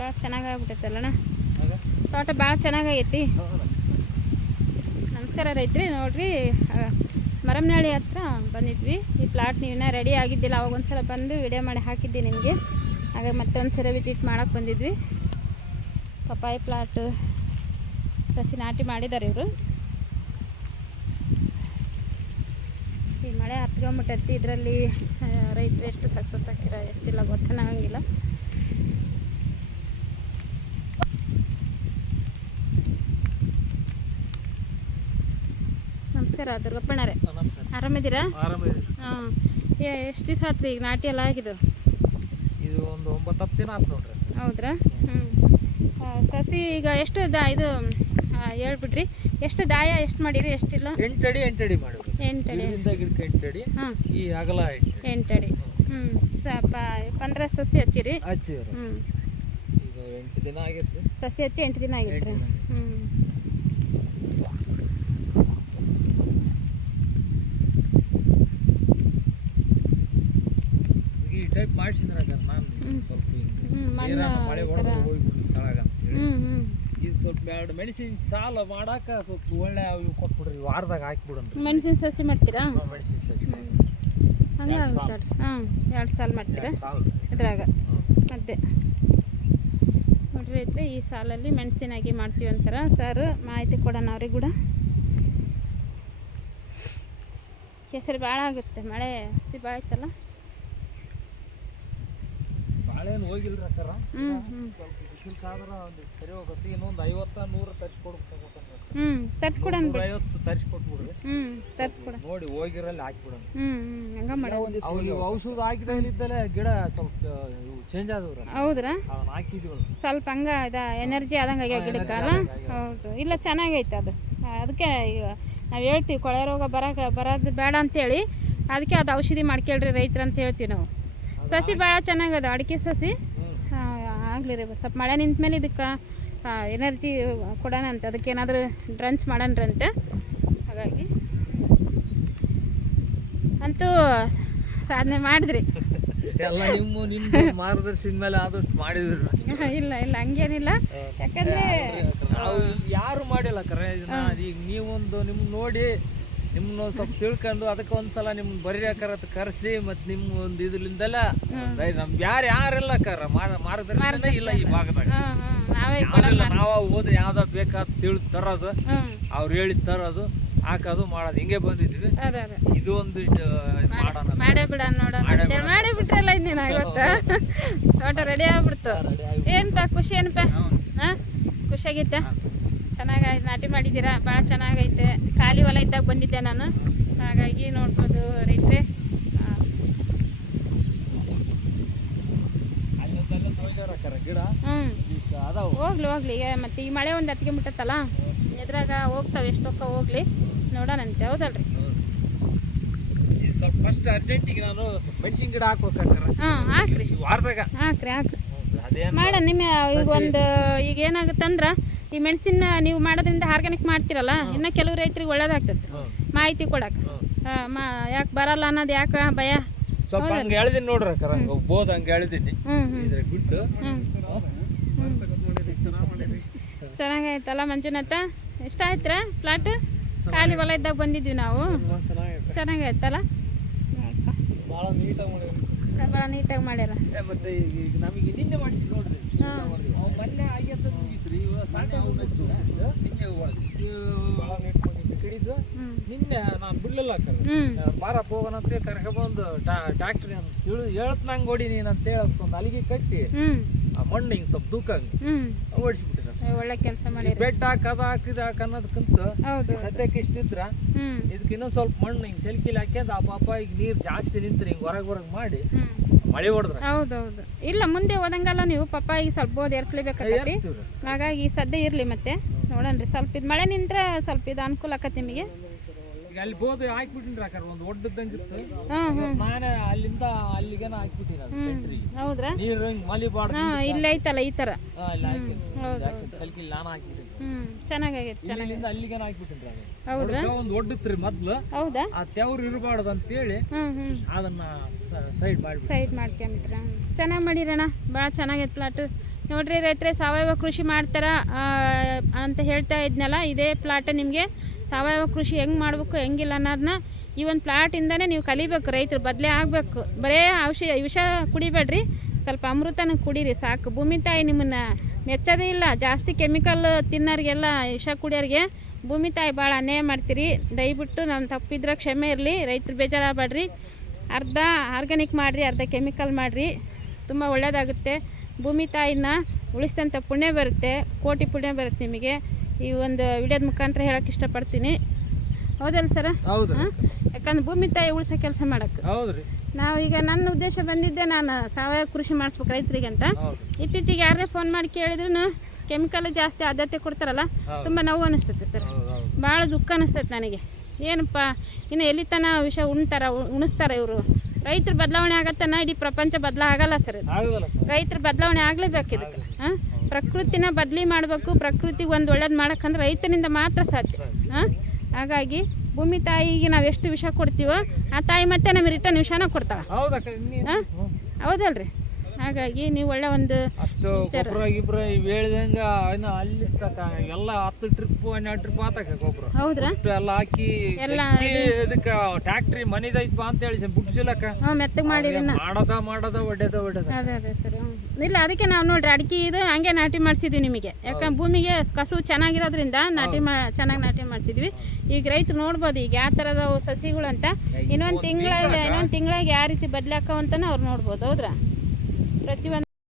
ಭಾಳ ಚೆನ್ನಾಗಿ ಆಗ್ಬಿಟ್ಟೈತಲ್ಲಣ್ಣ ತೋಟ ಭಾಳ ಚೆನ್ನಾಗೈತಿ. ನಮಸ್ಕಾರ ರೈತ್ರಿ ನೋಡ್ರಿ ಮರಮ್ನಹಳ್ಳಿ ಹತ್ರ ಬಂದಿದ್ವಿ. ಈ ಪ್ಲಾಟ್ ನೀವಿನ ರೆಡಿ ಆಗಿದ್ದಿಲ್ಲ ಅವಾಗ ಒಂದ್ಸಲ ಬಂದು ವಿಡಿಯೋ ಮಾಡಿ ಹಾಕಿದ್ದೆ ನಿಮಗೆ. ಹಾಗೆ ಮತ್ತೊಂದು ಸಲ ವಿಸಿಟ್ ಮಾಡೋಕೆ ಬಂದಿದ್ವಿ. ಪಪ್ಪಾಯಿ ಪ್ಲಾಟ್ ಸಸಿ ನಾಟಿ ಮಾಡಿದ್ದಾರೆ ಇವರು. ಈ ಮಳೆ ಹತ್ಕೊಂಬಿಟ್ಟೈತಿ ಇದರಲ್ಲಿ ರೈತರು ಎಷ್ಟು ಸಕ್ಸಸ್ ಆಗ್ತಿರ ಎಷ್ಟಿಲ್ಲ ಗೊತ್ತಾಗಂಗಿಲ್ಲ ನಮಸ್ಕಾರ ದುರ್ಗಪ್ಪಣ್ಣರೇ ಆರಾಮಿದ್ದೀರಾ? ಹಾಂ. ಎಷ್ಟು ದಿವಸ ಆತ್ರಿ ಈಗ ನಾಟಿ ಎಲ್ಲ ಆಗಿದ್ದು? ಇದು ಒಂದು ಒಂಬತ್ತು ಹತ್ತು ದಿನ ಆಯ್ತು ನೋಡ್ರಿ. ಹೌದ್ರಾ? ಹ್ಞೂ ಸಸಿ ಈಗ ಎಷ್ಟು ದಾ ಇದು ಹೇಳ್ಬಿಡ್ರಿ. ಎಷ್ಟು ದಾಯ ಎಷ್ಟು ಮಾಡಿರಿ ಎಷ್ಟಿಲ್ಲ? ಎಂಟು ಅಡಿ ಎಂಟು ಅಡಿ ಮಾಡಿವ್ರಿ ಎಂಟು ಅಡಿ. ಗಿಡದಿಂದ ಗಿಡಕ್ಕೆ ಎಂಟು ಅಡಿ ಹಾಂ. ಈ ಅಗಲ ಎಂಟು ಅಡಿ. ಎಂಟು ಅಡಿ. ಹ್ಞೂ ಸ್ವಲ್ಪ ಪಂದ್ರ ಸಸಿ ಹಚ್ಚಿರಿ. ಹಚ್ಚಿ ಹ್ಞೂ ಈಗ ಎಂಟು ದಿನ ಆಗಿತ್ತು. ಸಸಿ ಹಚ್ಚಿ ಎಂಟು ದಿನ ಆಗಿತ್ತು. ಹ್ಞೂ ಈಗ ಈ ಟೈಪ್ ಮಾಡಿಸಿದ್ರ ಸ್ವಲ್ಪ ಮಳೆ ಹೊಡೆದು ಇದು ಸ್ವಲ್ಪ ಎರಡು ಮೆಣಸಿನ ಸಾಲ ಮಾಡಾಕ ಸ್ವಲ್ಪ ಒಳ್ಳೆ ಅವು ಕೊಟ್ಬಿಡ್ರಿ ವಾರದಾಗ ಹಾಕ್ಬಿಡು ಮೆಣಸಿನ ಸಸಿ ಮಾಡ್ತೀರಾ? ಮೆಣಸಿನ ಸಸಿ ಹಂಗೆ. ಆಗುತ್ತೆ ಹಾಂ ಎರಡು ಸಾಲ ಮಾಡ್ತೀರಾ? ಇದ್ರಾಗ. ಮತ್ತೆ? ನೋಡ್ರಿ ಐತ್ರಿ ಈ ಸಾಲಲ್ಲಿ ಮೆಣಸಿನಾಗಿ ಮಾಡ್ತೀವಿ ಅಂತಾರ. ಸರ್ ಮಾಹಿತಿ ಕೊಡೋಣ ಅವ್ರಿಗೆ ಕೂಡ. ಹೆಸರು ಭಾಳ ಆಗುತ್ತೆ ಮಳೆ ಹಸಿ ಭಾಳ ಐತಲ್ಲ? ಹೋಗಿಲ್ರಿ ಅಕ್ಕಾರ ಹ್ಞೂ ಹ್ಞೂ ಸ್ವಲ್ಪ ಬಿಸಿಲು ಕಾದ್ರ ಒಂದು ಸರಿ ಹೋಗುತ್ತೆ. ಇನ್ನೊಂದು ಐವತ್ತ ನೂರು ತರಿಸ್ಕೊಡ್ಬೇಕು ಹ್ಞೂ ತರ್ಸ್ಕೊಡೋಣ ನೂರ ಐವತ್ತು ತರಿಸ್ಕೊಟ್ಬಿಡ್ರಿ ತರ್ಸ್ಕೊಡ ನೋಡಿ ಹೋಗಿರಲ್ಲಿ ಹಾಕ್ಬಿಡೋಣ. ಹಂಗೆ ನೀವು ಔಷಧ ಹಾಕಿದಾಗಲಿದ್ದಲೇ ಗಿಡ ಸ್ವಲ್ಪ ಚೇಂಜ್ ಆದವ್ರ ಹೌದ್ರಾ? ಅದನ್ನ ಹಾಕಿದ್ವಲ್ಲ ಸ್ವಲ್ಪ ಹಂಗ ಇದು ಎನರ್ಜಿ ಆದಂಗ ಆಗ್ಯಾವ ಗಿಡಕ್ಕಲ್ಲ ಹೌದು. ಇಲ್ಲ ಚೆನ್ನಾಗೈತೆ ಅದು. ಅದಕ್ಕೆ ಈಗ ನಾವು ಹೇಳ್ತೀವಿ ಕೊಳೆ ರೋಗ ಬರಕ್ಕೆ ಬರೋದು ಬೇಡ ಅಂತೇಳಿ. ಅದಕ್ಕೆ ಅದು ಔಷಧಿ ಮಾಡ್ಕೇಳ್ರಿ ರೈತರು ಅಂತ ಹೇಳ್ತೀವಿ ನಾವು. ಸಸಿ ಭಾಳ ಚೆನ್ನಾಗದ ಅಡಿಕೆ ಸಸಿ? ಆಗಲಿ ರೀ ಸ್ವಲ್ಪ ಮಳೆ ನಿಂತ ಮೇಲೆ ಇದಕ್ಕೆ ಎನರ್ಜಿ ಕೊಡೋಣ ಅಂತ. ಅದಕ್ಕೆ ಏನಾದರೂ ಡ್ರಂಚ್ ಮಾಡೋಣ್ರಂತೆ. ಹಾಗಾಗಿ ಅಂತೂ ಸಾಧನೆ ಮಾಡಿದ್ರಿ. ಎಲ್ಲ ನಿಮ್ಮ ನಿಮ್ಮ ಮಾರ್ಗದರ್ಶನದ ಮೇಲೆ ಆದಷ್ಟು ಮಾಡಿದ್ರು. ಇಲ್ಲ ಇಲ್ಲ ಹಂಗೇನಿಲ್ಲ. ಯಾಕಂದ್ರೆ ಯಾರು ಮಾಡಿಲ್ಲ ಕರೆ ಈಗ ನೀವೊಂದು ನಿಮ್ಗೆ ನೋಡಿ ನಿಮ್ಮನ್ನ ಸ್ವಲ್ಪ ತಿಳ್ಕೊಂಡು ಅದಕ್ಕೆ ಒಂದ್ಸಲ ನಿಮ್ ಬರೀಕಾರ ಕರೆಸಿ ಮತ್ತು ನಿಮ್ಮ ಒಂದು ಇದ್ರಲಿಂದೆಲ್ಲ ನಮ್ ಯಾರು ಯಾರೆಲ್ಲ ಕರ ಮಾರ್ಗದರ್ಶನ ಇಲ್ಲ ಈ ಭಾಗದಾಗ. ಯಾರಿಲ್ಲ ನಾವ ಹೋದ್ರೆ ಯಾವ್ದು ಬೇಕಾದ ತಿಳ್ ತರೋದು ಅವ್ರು ಹೇಳಿದ್ ತರೋದು ಹಾಕೋದು ಮಾಡೋದು. ಹಿಂಗೆ ಬಂದಿದ್ವಿ ಇದು ಒಂದು ಮಾಡೇ ಬಿಡ ನೋಡೋಣ ಮಾಡೇ ಬಿಟ್ರಲ್ಲ ಇನ್ನೇನು ಇವತ್ತು ತೋಟ ರೆಡಿ ಆಗ್ಬಿಡ್ತು. ಏನಪ್ಪ ಖುಷಿ ಏನಪ್ಪ ಹಾ? ಖುಷಿಯಾಗೈತೆ ಚೆನ್ನಾಗಿ ನಾಟಿ ಮಾಡಿದ್ದೀರಾ? ಭಾಳ ಚೆನ್ನಾಗೈತೆ. ಖಾಲಿ ಹೊಲ ಇದ್ದಾಗ ಬಂದಿದ್ದೆ ನಾನು. ಹಾಗಾಗಿ ನೋಡ್ಬೋದು ರೈತರೆ. ಹ್ಞೂ ಹೋಗ್ಲಿ ಹೋಗ್ಲಿ. ಮತ್ತೆ ಈ ಮಳೆ ಒಂದು ಹತ್ತಿಗೆ ಮುಟ್ಟತ್ತಲ್ಲ? ಇದ್ರಾಗ ಹೋಗ್ತಾವೆ ಎಷ್ಟೊಕ್ಕ ಹೋಗ್ಲಿ. ನೋಡೋಣಂತೆ ಹೌದಲ್ರಿ? ಫಸ್ಟ್ ಅರ್ಜೆಂಟಿಗೆ ನಾನು ಮೆಣಸಿನ ಗಿಡ ಹಾಂ ಹಾಕ್ರಿ. ವಾರದಾಗ. ಹಾಕ್ರಿ ಹಾಕ್ರಿ. ಮಾಡೋಣ ನಿಮ್ಮ ಈಗ ಒಂದು ಈಗ ಏನಾಗುತ್ತಂದ್ರೆ ಈ ಮೆಣಸಿನ ನೀವು ಮಾಡೋದ್ರಿಂದ ಆರ್ಗ್ಯಾನಿಕ್ ಮಾಡ್ತಿರಲ್ಲ ಇನ್ನು ಕೆಲವು ರೈತರಿಗೆ ಒಳ್ಳೇದಾಗ್ತದೆ. ಮಾಹಿತಿ ಕೊಡಕ್ಕೆ. ಮಾ ಯಾಕೆ ಬರಲ್ಲ ಅನ್ನೋದು ಯಾಕೆ ಭಯ? ಸ್ವಲ್ಪ ಹಂಗೆ ಹೇಳಿದೀನಿ ನೋಡ್ರಿ ಅಕ್ಕಾರ ಹಂಗೆ ಬಿಟ್ಟು. ಚೆನ್ನಾಗೈತಲ್ಲ ಮಂಜುನಾಥ? ಎಷ್ಟ ಆಯ್ತ್ರ ಪ್ಲಾಟ್ ಖಾಲಿ ಹೊಲ ಇದ್ದಾಗ ಬಂದಿದ್ವಿ ನಾವು. ಚೆನ್ನಾಗಾಯ್ತಲ್ಲ? ಭಾಳ ನೀಟಾಗಿ ಮಾಡ್ಯಾರ. ಮತ್ತೆ ಈಗ ನಮಗೆ ನಿನ್ನೆ ಮಾಡಿಸಿ ನೋಡ್ರಿ. ಮೊನ್ನೆ ಆಗ್ಯದ ಮುಗಿತ್ರಿ ಸಣ್ಣ ಅವು ನಿನ್ನೆ ಹ್ಞೂ ನಿನ್ನೆ ನಾನು ಬಿಡ್ಲಿಲ್ಲ ಬಾರಪ್ಪ ಹೋಗೋಣಂತೆ ಕರ್ಕೊಂಡ್ಬಂದು ಡಾಕ್ಟ್ರಿ ಅಂತ ತಿಳಿ ಓಡಿ ನಂಗೆ ಹೊಡಿ ನೀನು ಅಂತ ಹೇಳಕ್ ಒಂದು ಅಲ್ಲಿಗೆ ಕಟ್ಟಿ ಆ ಮಣ್ಣು ಹಿಂಗೆ ಸ್ವಲ್ಪ ದೂಕಂಗೆ ಓಡಿಸ್ಬಿಟ್ಟಿರ ಒಳ್ಳೆ ಕೆಲಸ ಮಾಡಿ ಬೆಟ್ಟ ಹಾಕದ ಹಾಕಿದ ಹಾಕ ಅನ್ನೋದಕ್ಕಿಂತ ಸದ್ಯಕ್ಕೆ ಇಷ್ಟಿದ್ರ ಇದಕ್ಕೆ ಇನ್ನೊಂದು ಸ್ವಲ್ಪ ಮಣ್ಣು ಹಿಂಗೆ ಸೆಲ್ಕಿಲಿ ಹಾಕ್ಯಂದು ಆ ಪಾಪ ಈಗ ನೀರ್ ಜಾಸ್ತಿ ನಿಂತ್ರಿ ಹಿಂಗೆ ಹೊರಗೆ ಹೊರಗೆ ಮಾಡಿ ಮಳೆ ಹೊಡೆದ್ರ ಹೌದೌದು. ಇಲ್ಲ ಮುಂದೆ ಹೋದಂಗಲ್ಲ ನೀವು ಪಾಪ ಈಗ ಸ್ವಲ್ಪ ಬೋದ್ ಏರ್ಸ್ಲೇಬೇಕಾಗತ್ತೆ ಹಾಗಾಗಿ ಈ ಸದ್ಯ ಇರಲಿ ಮತ್ತೆ. ನೋಡನ್ರಿ ಸ್ವಲ್ಪ ಇದು ಮಳೆ ನಿಂತ್ರೆ ಸ್ವಲ್ಪ ಇದು ಅನುಕೂಲ ಆಕತ್ತೆ ನಿಮಗೆ. ಅಲ್ಲಿ ಬೋದು ಹಾಕ್ಬಿಟ್ಟಿನ್ರಿ ಅಕ್ಕಾರ ಒಂದು ಒಡ್ಡದಂಗಿತ್ತು ಹಾಂ ಹ್ಞೂ ನಾನೇ ಅಲ್ಲಿಂದ ಅಲ್ಲಿಗೆನ ಹಾಕ್ಬಿಟ್ಟಿನಿ ಹೌದ್ರಾ? ನೀರು ಹಿಂಗೆ ಮಲಿಬಾರ್ದು ಹಾಂ ಇಲ್ಲೇ ಐತಲ್ಲ ಈ ತರ. ಹೌದು ಸೆಲ್ಕಿಲಿ ನಾನು ಹಾಕ್ಬಿಟ್ಟಿನಿ ಚೆನ್ನಾಗೈತೆ ಚೆನ್ನಾಗಿ ಇಲ್ಲಿಂದ ಅಲ್ಲಿಗೆನ ಹಾಕ್ಬಿಟ್ಟಿನ್ರಿ ಅದು ಹೌದ್ರಾ ಒಂದು ಒಡ್ಡತ್ರಿ ಮೊದ್ಲು. ಹೌದಾ? ಆ ತೆವ್ರು ಇರಬಾರ್ದು ಅಂತೇಳಿ ಹ್ಞೂ ಹ್ಞೂ ಅದನ್ನ ಸೈಡ್ ಮಾಡಿಬಿಟ್ಟು ಸೈಡ್ ಮಾಡ್ಕೊಂಬಿಟ್ರ. ಚೆನ್ನಾಗಿ ಮಾಡಿರಣ್ಣ ಭಾಳ ಚೆನ್ನಾಗೈತೆ ಪ್ಲಾಟ್. ನೋಡ್ರಿ ರೈತರೆ ಸಾವಯವ ಕೃಷಿ ಮಾಡ್ತಾರ ಅಂತ ಹೇಳ್ತಾ ಇದ್ನಲ್ಲ ಇದೇ ಪ್ಲಾಟ್ ನಿಮಗೆ. ಸಾವಯವ ಕೃಷಿ ಹೆಂಗ್ ಮಾಡ್ಬೇಕು ಹೆಂಗಿಲ್ಲ ಅನ್ನೋದನ್ನ ಈ ಒಂದು ಪ್ಲಾಟಿಂದನೇ ನೀವು ಕಲಿಬೇಕು ರೈತರು ಬದಲೇ ಆಗಬೇಕು. ಬರೇ ಔಷಧ ವಿಷ ಕುಡಿಬೇಡ್ರಿ. ಸ್ವಲ್ಪ ಅಮೃತನ ಕುಡೀರಿ ಸಾಕು. ಭೂಮಿ ತಾಯಿ ನಿಮ್ಮನ್ನು ಮೆಚ್ಚೋದೇ ಇಲ್ಲ. ಜಾಸ್ತಿ ಕೆಮಿಕಲ್ ತಿನ್ನೋರಿಗೆಲ್ಲ ವಿಷ ಕುಡಿಯೋರಿಗೆ ಭೂಮಿ ತಾಯಿ ಭಾಳ ಅನ್ಯಾಯ ಮಾಡ್ತೀರಿ. ದಯವಿಟ್ಟು ನಮ್ಮ ತಪ್ಪಿದ್ರೆ ಕ್ಷಮೆ ಇರಲಿ. ರೈತರು ಬೇಜಾರಾಗಬೇಡ್ರಿ ಅರ್ಧ ಆರ್ಗ್ಯಾನಿಕ್ ಮಾಡಿರಿ ಅರ್ಧ ಕೆಮಿಕಲ್ ಮಾಡಿರಿ. ತುಂಬ ಒಳ್ಳೆಯದಾಗುತ್ತೆ ಭೂಮಿ ತಾಯಿನ ಉಳಿಸಿದಂಥ ಪುಣ್ಯ ಬರುತ್ತೆ. ಕೋಟಿ ಪುಣ್ಯ ಬರುತ್ತೆ ನಿಮಗೆ. ಈ ಒಂದು ವಿಡಿಯೋದ ಮುಖಾಂತರ ಹೇಳೋಕ್ಕೆ ಇಷ್ಟಪಡ್ತೀನಿ. ಹೌದಲ್ಲ ಸರ್? ಹೌದು ಯಾಕಂದ್ರೆ ಭೂಮಿ ತಾಯಿ ಉಳಿಸೋ ಕೆಲಸ ಮಾಡೋಕ್ಕೆ. ಹೌದ್ರಿ ನಾವು ಈಗ ನನ್ನ ಉದ್ದೇಶ ಬಂದಿದ್ದೆ ನಾನು ಸಾವಯವ ಕೃಷಿ ಮಾಡಿಸ್ಬೇಕು ರೈತರಿಗೆ ಅಂತ ಇತ್ತೀಚೆಗೆ ಯಾರೇ ಫೋನ್ ಮಾಡಿ ಕೇಳಿದ್ರು ಕೆಮಿಕಲ್ ಜಾಸ್ತಿ ಆದ್ಯತೆ ಕೊಡ್ತಾರಲ್ಲ. ತುಂಬ ನೋವು ಅನಿಸ್ತೈತೆ ಸರ್. ಭಾಳ ದುಃಖ ಅನಿಸ್ತೈತೆ ನನಗೆ. ಏನಪ್ಪ ಇನ್ನು ಎಲ್ಲಿ ತನ ವಿಷ ಉಣ್ತಾರ ಉಣಿಸ್ತಾರ ಇವರು? ರೈತರು ಬದಲಾವಣೆ ಆಗತ್ತನ ಇಡೀ ಪ್ರಪಂಚ ಬದಲಾಗಲ್ಲ ಸರ್ ರೈತರು ಬದಲಾವಣೆ ಆಗಲೇಬೇಕು ಇದಕ್ಕೆ. ಹಾಂ? ಪ್ರಕೃತಿನ ಬದಲಿ ಮಾಡಬೇಕು ಪ್ರಕೃತಿಗೆ ಒಂದು ಒಳ್ಳೇದು ಮಾಡೋಕ್ಕಂದ್ರೆ ರೈತನಿಂದ ಮಾತ್ರ ಸಾಧ್ಯ. ಹಾಂ? ಹಾಗಾಗಿ ಭೂಮಿ ತಾಯಿಗೆ ನಾವು ಎಷ್ಟು ವಿಷ ಕೊಡ್ತೀವೋ ಆ ತಾಯಿ ಮತ್ತೆ ನಮಗೆ ರಿಟರ್ನ್ ವಿಷನ ಕೊಡ್ತಾಳೆ. ಹೌದಲ್ರಿ? ಹಾಗಾಗಿ ನೀವು ಒಳ್ಳೆ ಒಂದು ಅಷ್ಟು ಗೊಬ್ಬರ ಗಿಬ್ರ ಇವ್ ಹೇಳ್ದಂಗ ಇನ್ನು ಅಲ್ಲಿ ತಕ ಎಲ್ಲ ಹತ್ತು ಟ್ರಿಪ್ ಹನ್ನೆರಡು ಟ್ರಿಪ್ ಆತಕ ಗೊಬ್ಬರ ಹೌದ್ರಾ? ಅಷ್ಟು ಎಲ್ಲ ಹಾಕಿ ಎಲ್ಲ ಇದಕ್ಕ ಟ್ಯಾಕ್ಟ್ರಿ ಮನಿದೈತ್ಪ ಅಂತ ಹೇಳಿ ಬಿಡ್ಸಿಲಕ್ಕ. ಹಾ ಮೆತ್ತಗೆ ಮಾಡಿರಿ ಮಾಡದ ಮಾಡದ ಒಡ್ಡದ ಒಡ್ಡದ ಅದೇ ಅದೇ ಸರ್. ಇಲ್ಲ ಅದಕ್ಕೆ ನಾವು ನೋಡ್ರಿ ಅಡಿಕೆ ಇದು ಹಂಗೆ ನಾಟಿ ಮಾಡಿಸಿದ್ವಿ ನಿಮಗೆ. ಯಾಕಂದ್ರೆ ಭೂಮಿಗೆ ಕಸು ಚೆನ್ನಾಗಿರೋದ್ರಿಂದ ನಾಟಿ ಮಾ ಚೆನ್ನಾಗಿ ನಾಟಿ ಮಾಡಿಸಿದ್ವಿ. ಈಗ ರೈತರು ನೋಡ್ಬೋದು ಈಗ ಯಾವ ಥರದ ಸಸಿಗಳು ಅಂತ. ಇನ್ನೊಂದು ತಿಂಗಳ ಇನ್ನೊಂದು ತಿಂಗಳಾಗ ಯಾವ ರೀತಿ ಬದಲಾಕವ ಅಂತಲೂ ಅವ್ರು ನೋಡ್ಬೋದು ಹೌದ್ರಾ? ಪ್ರತಿಯೊಂದು